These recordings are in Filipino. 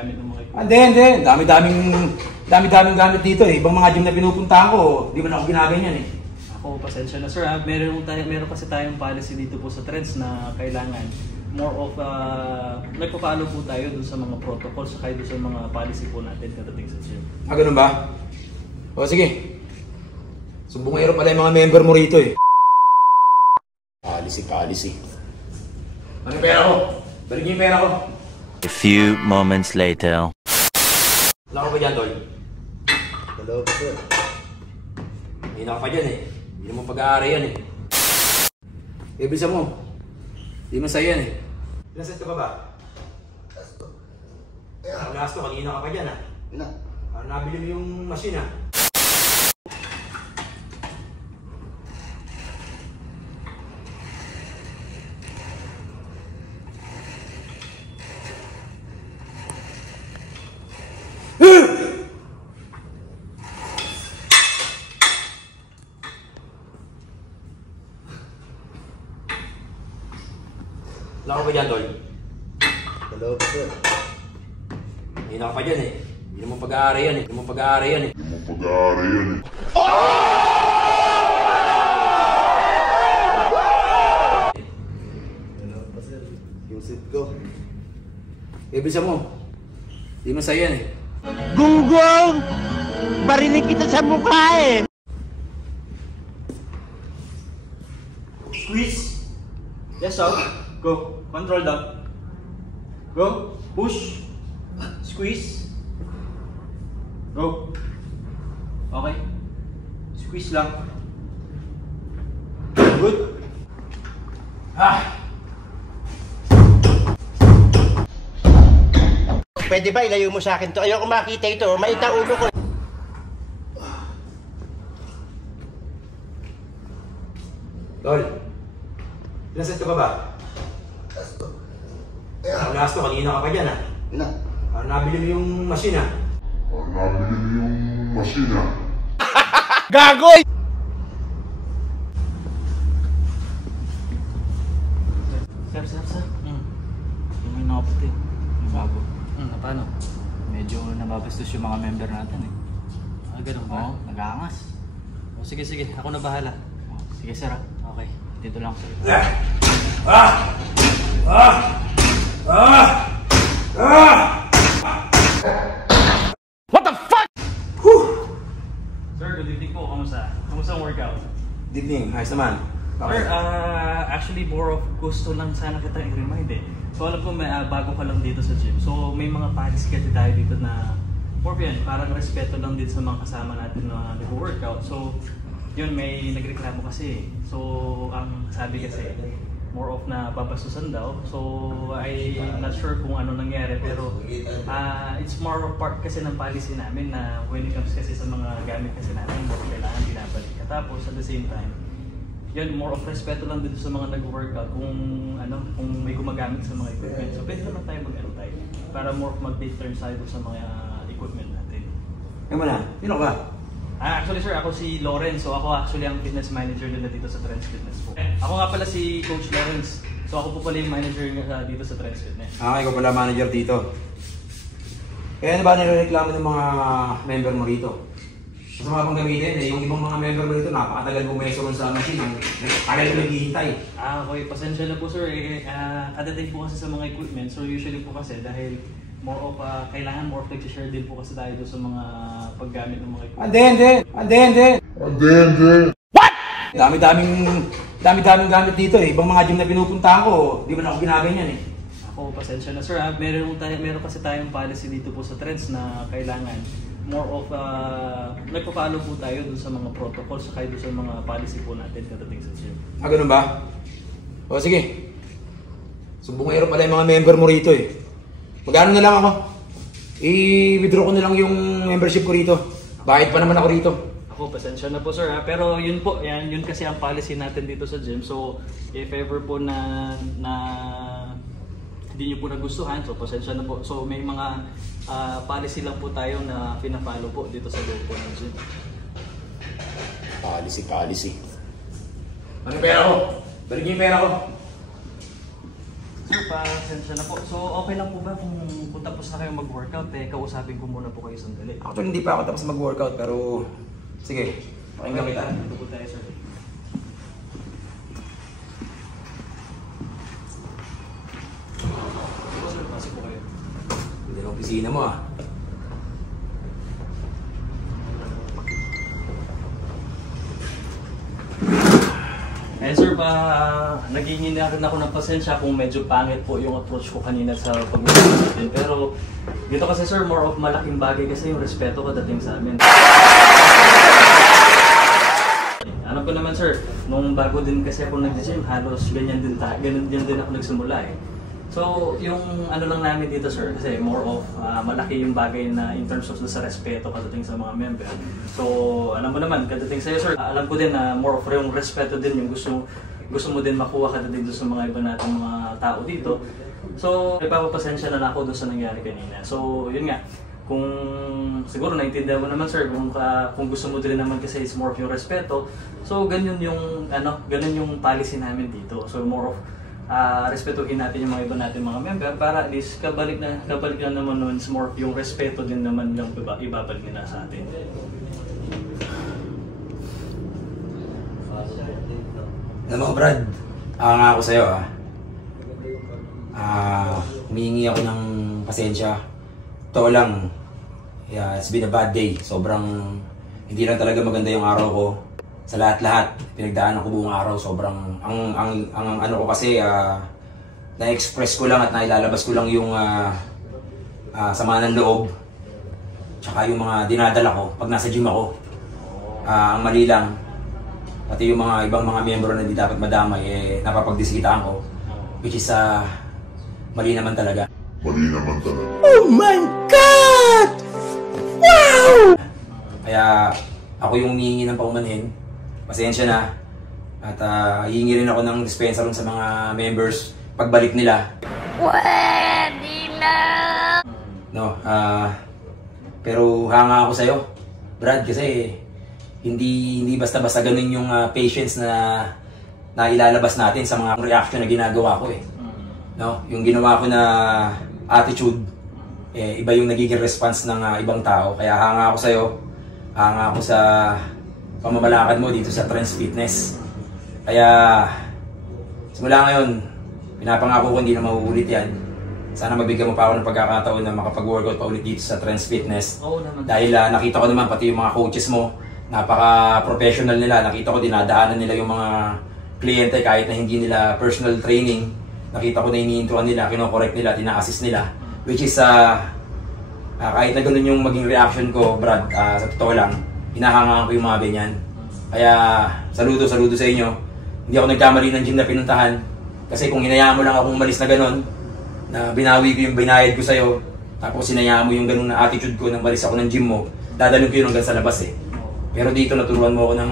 gamit ng mga equipment. Hindi. Dami-daming gamit dito eh. Ibang mga gym na pinupuntahan ko, di ba na ako ginaganyan eh. Ako, pasensya na sir. Meron kasi tayong policy dito po sa Trends na kailangan more of nagpa-follow po tayo dun sa mga protocols saka dun sa mga policy po natin kadating sa gym. Ganun ba? O sige. Sumbongero pala yung mga member mo rito eh. Policy. Ano yung pera ko? Balik niyo yung pera ko. A few moments later. Wala ka ba dyan, Tol? Hello, sir. Hindi na ka pa dyan eh. Hindi naman pag-aari yan eh. Ibisan mo. Hindi mo sa'yo yan eh. Ilang set ka pa ba? Gasto. Gasto, kanina ka pa dyan ah. Ina. Nabili mo yung machine ah. Wala ka ba dyan, Tol? Hello, sir. Hindi na ka pa dyan eh. Hindi naman pag-aari yan eh. Hello pa, sir. Yung seat ko. Ibisan mo. Hindi mo sa'yo yan eh. Gunggong! Barinig kita sa mukha eh! Squeeze. Yes, out. Go. Control down. Go. Push. Squeeze. Go. Okay. Squeeze lang. Good. Pwede ba ilayo mo sa akin to? Ayoko makita ito. Maita ulo ko. Tol, ilang set ka pa ba? Gasto. Gasto, kanina ka pa dyan ah. Ina. Nabili mo yung machine ah. Gagoy! Sir. Yung may nakaputi. Yung bago. Paano? Medyo nababastos yung mga member natin eh. Ganun ba? Oo, nag-aangas. Sige. Ako na bahala. Sige sir. Okay. Dito lang sir. What the fuck? Sir, good evening po. Kamusta ang workout? Good evening, ayos naman. Sir, actually more of gusto lang sana kita i-remind eh. So alam ko may bago ka lang dito sa gym. So may mga policy kasi tayo dito na more yan, parang respeto lang din sa mga kasama natin na nag-workout. So yun, may nagreklamo kasi. So ang sabi kasi more of na papastusan daw. So I'm not sure kung ano nangyari pero it's more of part kasi ng policy namin na when it comes kasi sa mga gamit kasi namin kailangan binabalik ka. Tapos at the same time yun, more of respeto lang dito sa mga nag-workout kung may gumagamit sa mga equipment. So pwede naman tayo mag-ano tayo para more of mag-take turns tayo sa mga equipment natin. Ngayon na, sino ka? Actually sir, ako si Lawrence. So ako actually ang fitness manager nila dito sa Trends Fitness po. Ako nga pala si Coach Lawrence. So ako po pala yung manager dito sa Trends Fitness. Ikaw pala manager dito. Kaya ano ba nireklamo ng mga member mo rito? Masama pang gamitin eh, yung ibang mga member mo rito napakatagal bumeso sa machine. Tagal ko naghihintay. Okay, pasensya na po sir. Kadating po kasi sa mga equipment. So usually po kasi dahil more of kailangan more of nag-share din po kasi tayo sa mga paggamit ng mga equipment. Hindi. What? Dami-daming gamit dito eh. Ibang mga gym na pinupuntahan ko, di ba na ako ginaganyan eh. Ako, pasensya na sir. Meron kasi tayong policy dito po sa Trends na kailangan more of nagpa-follow po tayo dun sa mga protocols saka dun sa mga policy po natin kadating sa gym. Ganun ba? O sige. Sumbongero pala yung mga member mo rito eh. Magkano na lang ako? I-withdraw ko na lang yung membership ko rito. Bayad pa naman ako rito. Ako, pasensya na po sir pero yun po, yun kasi ang policy natin dito sa gym. So if ever po na hindi nyo po nagustuhan, so pasensya na po. So may mga policy lang po tayo na pina-follow po dito sa loob po ng gym. Policy. Ano yung pera ko? Balik niyo yung pera ko. Sir, pasensya na po. So, okay lang po ba kung tapos na kayo mag-workout, kausapin ko muna po kayo sandali. Actually, hindi pa ako tapos mag-workout, pero sige, pakinggan kita. Ito po tayo, sir. Sir, pasok po kayo. Hindi na opisina mo ah. Eh sir, naghihingi na rin ako ng pasensya kung medyo pangit po yung approach ko kanina sa pag-uusap natin. Pero dito kasi sir, more of malaking bagay kasi yung respeto ko dating sa amin. Alam ko naman sir, nung bago din kasi ako nag-gym, halos ganyan din ako nagsimula eh. So, yung ano lang namin dito sir, kasi more of malaki yung bagay na in terms of sa respeto kadating sa mga member. So, alam mo naman, kadating sa'yo sir, alam ko din na more of yung respeto din yung gusto mo din makuha kadating sa mga iba nating mga tao dito. So, ipapapasensya na ako doon sa nangyari kanina. So, yun nga, kung siguro naintindihan mo naman sir, kung gusto mo din naman kasi is more of yung respeto. So, ganyan yung policy namin dito. So, more of respetuhin natin yung mga iba natin mga member para at least kabalik na naman nun, more yung respeto din naman yung ibabalik nila sa atin. Alam mo Brad, nga ako sa'yo humihingi ako ng pasensya. Totoo lang, it's been a bad day. Sobrang hindi lang talaga maganda yung araw ko. Sa lahat-lahat, pinagdaanan ko buong araw, sobrang, ang ano ko kasi, na-express ko lang at nailalabas ko lang yung sama ng loob, tsaka yung mga dinadala ko pag nasa gym ako. Ang mali lang, pati yung mga ibang mga miyembro na hindi dapat madamay, napapagdisikitaan ko, which is, mali naman talaga. Oh my God! Wow! Kaya, ako yung humihingi ng paumanhin. Pasensya na. At hihingi rin ako ng dispensa rin sa mga members pagbalik nila. Pwede na! No, pero hanga ako sa'yo, Brad, kasi hindi basta-basta ganun yung patience na ilalabas natin sa mga reaction na ginagawa ko eh. No, yung ginawa ko na attitude, iba yung nagiging response ng ibang tao. Kaya hanga ako sa'yo, hanga ako sa pamamalakad mo dito sa Trends Fitness. Kaya simula ngayon, pinapangako ko hindi na mauulit yan. Sana mabigyan mo pa ako ng pagkakataon na makapag-workout pa ulit dito sa Trends Fitness. Oo naman. Dahil nakita ko naman pati yung mga coaches mo, napaka-professional nila. Nakita ko dinadaanan nila yung mga kliyente kahit na hindi nila personal training. Nakita ko na iniintuan nila, kino-correct nila, tina-assist nila. Which is, kahit na ganun yung maging reaction ko, Brad, sa totoo lang, hinahangaan ko yung mga ganyan. Kaya, saludo sa inyo. Hindi ako nagkamali ng gym na pinuntahan. Kasi kung hinayaan mo lang akong umalis na ganun, na binawi ko yung binayad ko sa'yo, tapos hinayaan mo yung ganun na attitude ko nang malis ako ng gym mo, dadalhin ko yun hanggang sa labas eh. Pero dito naturuan mo ako ng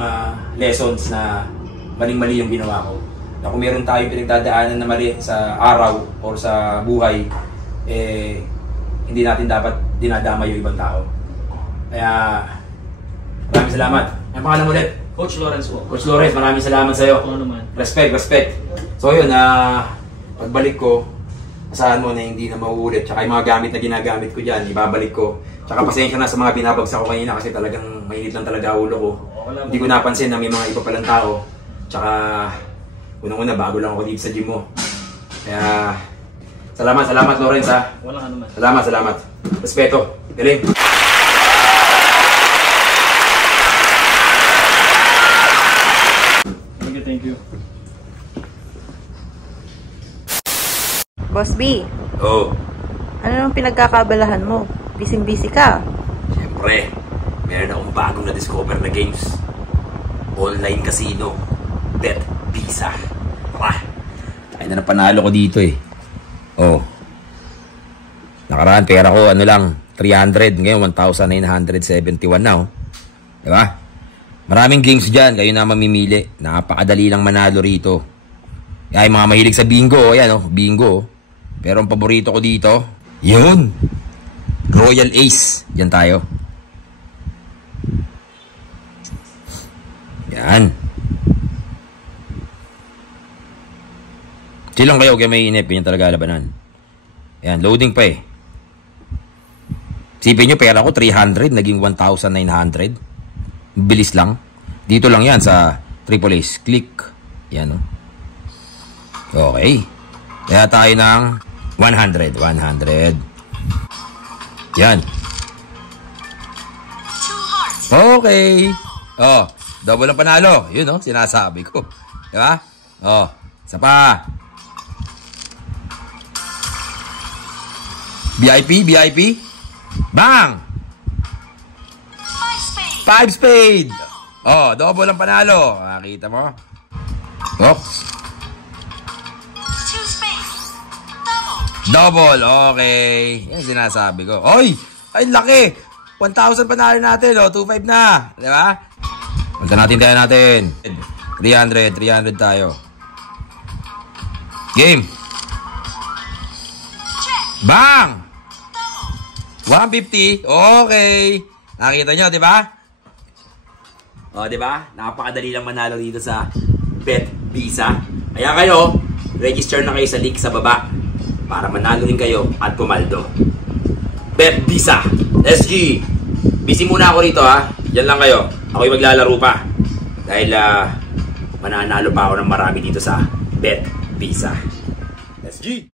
lessons na maling-mali yung ginawa ko. Na kung meron tayong pinagdadaanan na mali sa araw o sa buhay, hindi natin dapat dinadama yung ibang tao. Kaya, maraming salamat. Ang pangalan mo ulit? Coach Lawrence po. Coach Lawrence, maraming salamat sa'yo. Ano naman. Respect. So yun, pagbalik ko, asahan mo na hindi na mauulit. Tsaka yung mga gamit na ginagamit ko dyan, ibabalik ko. Tsaka pasensya na sa mga binabagsak ko kanina kasi talagang mainit lang talaga ulo ko. Hindi ko napansin na may mga iba palang tao. Tsaka, unang-una, bago lang ako dito sa gym mo. Kaya, salamat Lawrence ha. Walang ano man. Salamat. Respeto. Galing. Thank you. Boss B, Oo. ano nang pinagkakabalahan mo? Busy-busy ka. Siyempre, meron akong bagong na-discover na games. Online casino. Bet Visa. Tara. Ay na napanalo ko dito eh. Oh. Nakaraan pera ko ano lang, 300. Ngayon 1,971 na oh. Diba? Maraming games dyan. Kayo na mamimili. Napakadali lang manalo rito. Ay, mga mahilig sa bingo. Ayan oh, bingo. Pero ang paborito ko dito, yun. Royal Ace. Yan tayo. Yan. Silang kayo, kaya may inip. Yun talaga labanan. Ayan, loading pa eh. Sipin nyo, pera ko 300, naging 1,900. Bilis lang. Dito lang yan sa Triple Ace. Click. Yan, oh. Okay. Kaya tayo ng 100. 100. Yan. Okay. Oh, double ang panalo. Yun, oh, sinasabi ko. Diba? Oh, isa pa. VIP. Bang! 5 spade. Oh, double ang panalo. Makita mo? Oops. 2 spades. Double. Okay. Yan sinasabi ko. Oy! Ay, laki. 1,000 panalo natin. Oh, 2,500 na. Diba? Punta natin. 300 tayo. Game. Bang! 150. Okay. Nakita nyo, di ba? O, di ba? Napakadali lang manalo dito sa Bet Visa. Kaya kayo, register na kayo sa link sa baba para manalo rin kayo at pumaldo. Bet Visa. SG. Busy muna ako rito, ha. Yan lang kayo. Ako'y maglalaro pa. Dahil, mananalo pa ako ng marami dito sa Bet Visa. SG.